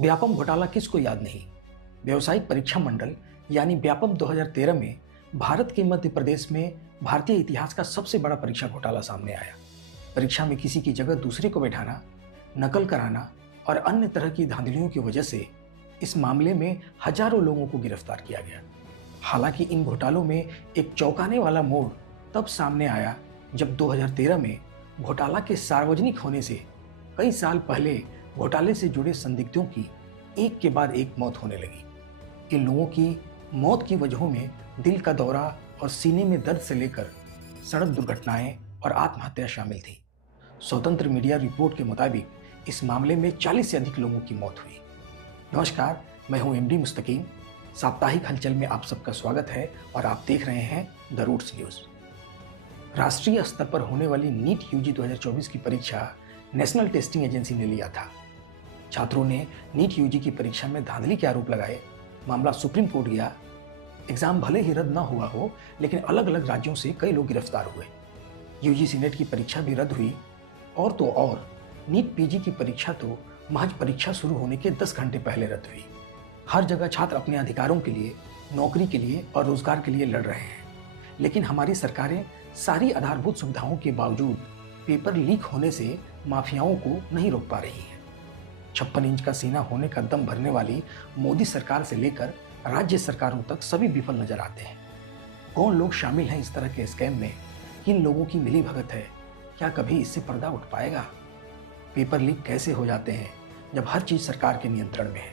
व्यापम घोटाला किसको याद नहीं। व्यावसायिक परीक्षा मंडल यानी व्यापम 2013 में भारत के मध्य प्रदेश में भारतीय इतिहास का सबसे बड़ा परीक्षा घोटाला सामने आया। परीक्षा में किसी की जगह दूसरे को बैठाना, नकल कराना और अन्य तरह की धांधलियों की वजह से इस मामले में हजारों लोगों को गिरफ्तार किया गया। हालांकि इन घोटालों में एक चौंकाने वाला मोड़ तब सामने आया जब 2013 में घोटाला के सार्वजनिक होने से कई साल पहले घोटाले से जुड़े संदिग्धों की एक के बाद एक मौत होने लगी। इन लोगों की मौत की वजहों में दिल का दौरा और सीने में दर्द से लेकर सड़क दुर्घटनाएं और आत्महत्या शामिल थी। स्वतंत्र मीडिया रिपोर्ट के मुताबिक इस मामले में 40 से अधिक लोगों की मौत हुई। नमस्कार, मैं हूं एमडी मुस्तकीम। साप्ताहिक हलचल में आप सबका स्वागत है और आप देख रहे हैं द रूट्स न्यूज। राष्ट्रीय स्तर पर होने वाली नीट यूजी 2024 की परीक्षा नेशनल टेस्टिंग एजेंसी ने लिया था। छात्रों ने नीट यूजी की परीक्षा में धांधली के आरोप लगाए। मामला सुप्रीम कोर्ट गया। एग्जाम भले ही रद्द न हुआ हो, लेकिन अलग अलग राज्यों से कई लोग गिरफ्तार हुए। यूजीसी नेट की परीक्षा भी रद्द हुई और तो और नीट पीजी की परीक्षा तो महज परीक्षा शुरू होने के 10 घंटे पहले रद्द हुई। हर जगह छात्र अपने अधिकारों के लिए, नौकरी के लिए और रोजगार के लिए लड़ रहे हैं, लेकिन हमारी सरकारें सारी आधारभूत सुविधाओं के बावजूद पेपर लीक होने से माफियाओं को नहीं रोक पा रही है। 56 इंच का सीना होने का दम भरने वाली मोदी सरकार से लेकर राज्य सरकारों तक सभी विफल नजर आते हैं। कौन लोग शामिल हैं इस तरह के स्कैम में? किन लोगों की मिली भगत है? क्या कभी इससे पर्दा उठ पाएगा? पेपर लीक कैसे हो जाते हैं जब हर चीज सरकार के नियंत्रण में है?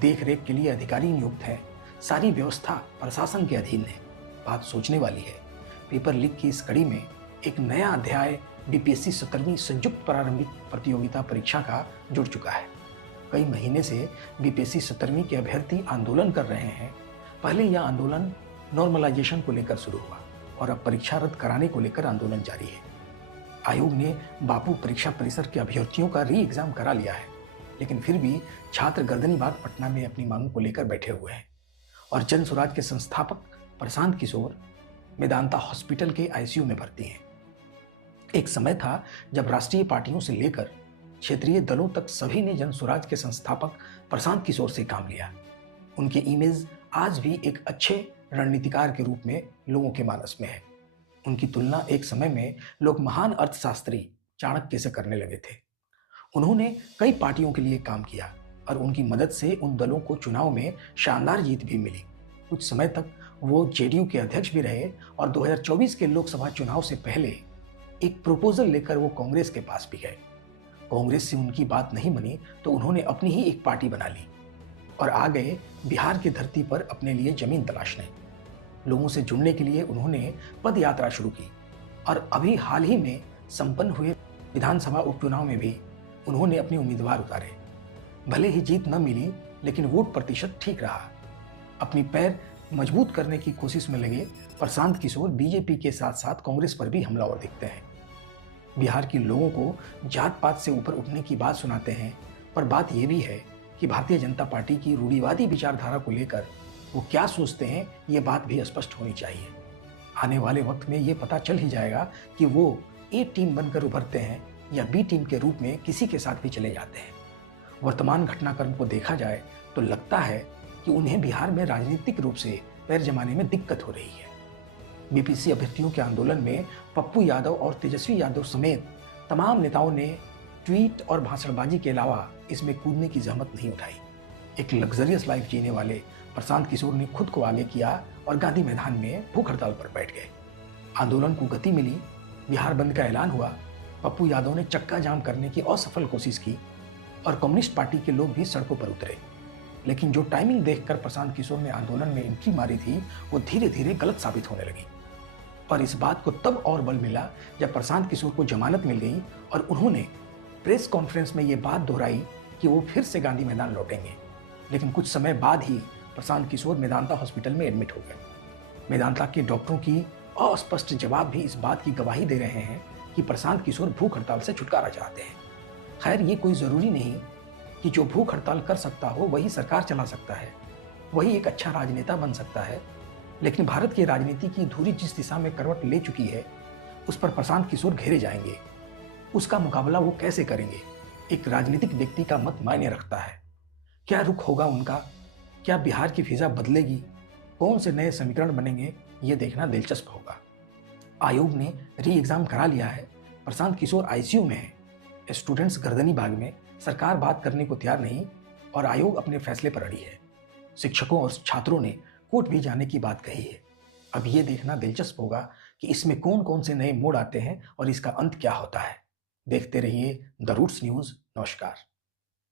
देख रेख के लिए अधिकारी नियुक्त हैं, सारी व्यवस्था प्रशासन के अधीन है। बात सोचने वाली है। पेपर लीक की इस कड़ी में एक नया अध्याय बीपीएससी 17वीं संयुक्त प्रारंभिक प्रतियोगिता परीक्षा का जुड़ चुका है। कई महीने से बीपीएससी 17वीं के अभ्यर्थी आंदोलन कर रहे हैं। पहले यह आंदोलन नॉर्मलाइजेशन को लेकर शुरू हुआ और अब परीक्षा रद्द कराने को लेकर आंदोलन जारी है। आयोग ने बापू परीक्षा परिसर के अभ्यर्थियों का री एग्जाम करा लिया है, लेकिन फिर भी छात्र गर्दनीबाग पटना में अपनी मांगों को लेकर बैठे हुए हैं। और जन स्वराज के संस्थापक प्रशांत किशोर मेदांता हॉस्पिटल के आईसीयू में भर्ती हैं। एक समय था जब राष्ट्रीय पार्टियों से लेकर क्षेत्रीय दलों तक सभी ने जन स्वराज के संस्थापक प्रशांत किशोर से काम लिया। उनकी इमेज आज भी एक अच्छे रणनीतिकार के रूप में लोगों के मानस में है। उनकी तुलना एक समय में लोग महान अर्थशास्त्री चाणक्य से करने लगे थे। उन्होंने कई पार्टियों के लिए काम किया और उनकी मदद से उन दलों को चुनाव में शानदार जीत भी मिली। कुछ समय तक वो जेडीयू के अध्यक्ष भी रहे और 2024 के लोकसभा चुनाव से पहले एक प्रपोजल लेकर वो कांग्रेस के पास भी गए। कांग्रेस से उनकी बात नहीं बनी तो उन्होंने अपनी ही एक पार्टी बना ली और आ गए बिहार की धरती पर अपने लिए जमीन तलाशने। लोगों से जुड़ने के लिए उन्होंने पद यात्रा शुरू की और अभी हाल ही में संपन्न हुए विधानसभा उपचुनाव में भी उन्होंने अपने उम्मीदवार उतारे। भले ही जीत न मिली, लेकिन वोट प्रतिशत ठीक रहा। अपनी पैर मजबूत करने की कोशिश में लगे प्रशांत किशोर बीजेपी के साथ साथ कांग्रेस पर भी हमलावर दिखते हैं। बिहार के लोगों को जात पात से ऊपर उठने की बात सुनाते हैं, पर बात यह भी है कि भारतीय जनता पार्टी की रूढ़िवादी विचारधारा को लेकर वो क्या सोचते हैं, ये बात भी स्पष्ट होनी चाहिए। आने वाले वक्त में ये पता चल ही जाएगा कि वो ए टीम बनकर उभरते हैं या बी टीम के रूप में किसी के साथ भी चले जाते हैं। वर्तमान घटनाक्रम को देखा जाए तो लगता है कि उन्हें बिहार में राजनीतिक रूप से पैर जमाने में दिक्कत हो रही है। बीपीएससी अभ्यर्थियों के आंदोलन में पप्पू यादव और तेजस्वी यादव समेत तमाम नेताओं ने ट्वीट और भाषणबाजी के अलावा इसमें कूदने की जहमत नहीं उठाई। एक लग्जरियस लाइफ जीने वाले प्रशांत किशोर ने खुद को आगे किया और गांधी मैदान में भूख हड़ताल पर बैठ गए। आंदोलन को गति मिली, बिहार बंद का ऐलान हुआ। पप्पू यादव ने चक्का जाम करने की असफल कोशिश की और कम्युनिस्ट पार्टी के लोग भी सड़कों पर उतरे। लेकिन जो टाइमिंग देखकर प्रशांत किशोर ने आंदोलन में एंट्री मारी थी, वो धीरे धीरे गलत साबित होने लगी। और इस बात को तब और बल मिला जब प्रशांत किशोर को जमानत मिल गई और उन्होंने प्रेस कॉन्फ्रेंस में ये बात दोहराई कि वो फिर से गांधी मैदान लौटेंगे। लेकिन कुछ समय बाद ही प्रशांत किशोर मेदांता हॉस्पिटल में एडमिट हो गए। मेदांता के डॉक्टरों की अस्पष्ट जवाब भी इस बात की गवाही दे रहे हैं कि प्रशांत किशोर भूख हड़ताल से छुटकारा चाहते हैं। खैर, ये कोई ज़रूरी नहीं कि जो भूख हड़ताल कर सकता हो वही सरकार चला सकता है, वही एक अच्छा राजनेता बन सकता है। लेकिन भारत की राजनीति की धुरी जिस दिशा में करवट ले चुकी है, उस पर प्रशांत किशोर घेरे जाएंगे। उसका मुकाबला वो कैसे करेंगे? एक राजनीतिक व्यक्ति का मत मायने रखता है। क्या रुख होगा उनका? क्या बिहार की फिजा बदलेगी? कौन से नए समीकरण बनेंगे? ये देखना दिलचस्प होगा। आयोग ने री एग्जाम करा लिया है। प्रशांत किशोर आईसीयू में है। स्टूडेंट्स गर्दनी बाग में। सरकार बात करने को तैयार नहीं और आयोग अपने फैसले पर अड़ी है। शिक्षकों और छात्रों ने कोर्ट भी जाने की बात कही है। अब ये देखना दिलचस्प होगा कि इसमें कौन कौन से नए मोड़ आते हैं और इसका अंत क्या होता है। देखते रहिए द रूट्स न्यूज़। नमस्कार।